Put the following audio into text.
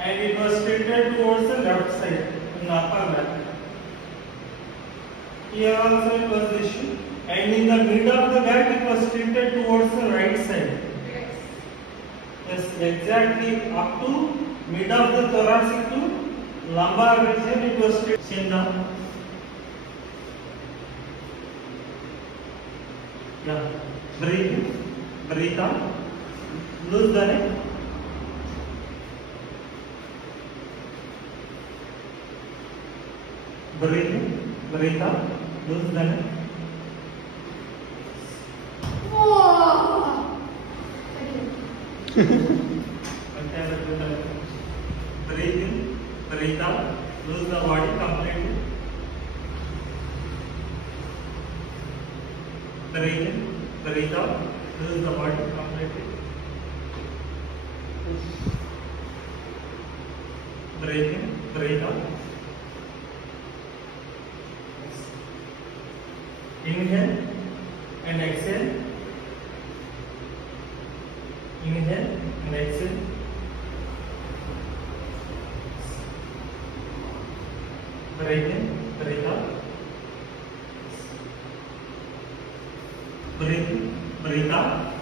and it was tilted towards the left side in the upper back. Here also it was the issue, and in the middle of the back it was tilted towards the right side. Yes, exactly up to mid of the thoracic to lumbar region it was tilted. Chin down. Yeah, breathe, breathe out, lose the neck. Breathe in, breathe out, lose the neck. Breathe in, breathe out, lose the body completely. Breathe in, breathe out, lose the body completely. Breathe in, breathe out. Inhale and exhale. Inhale and exhale. Breathe in, breathe out. Breathe in, breathe out.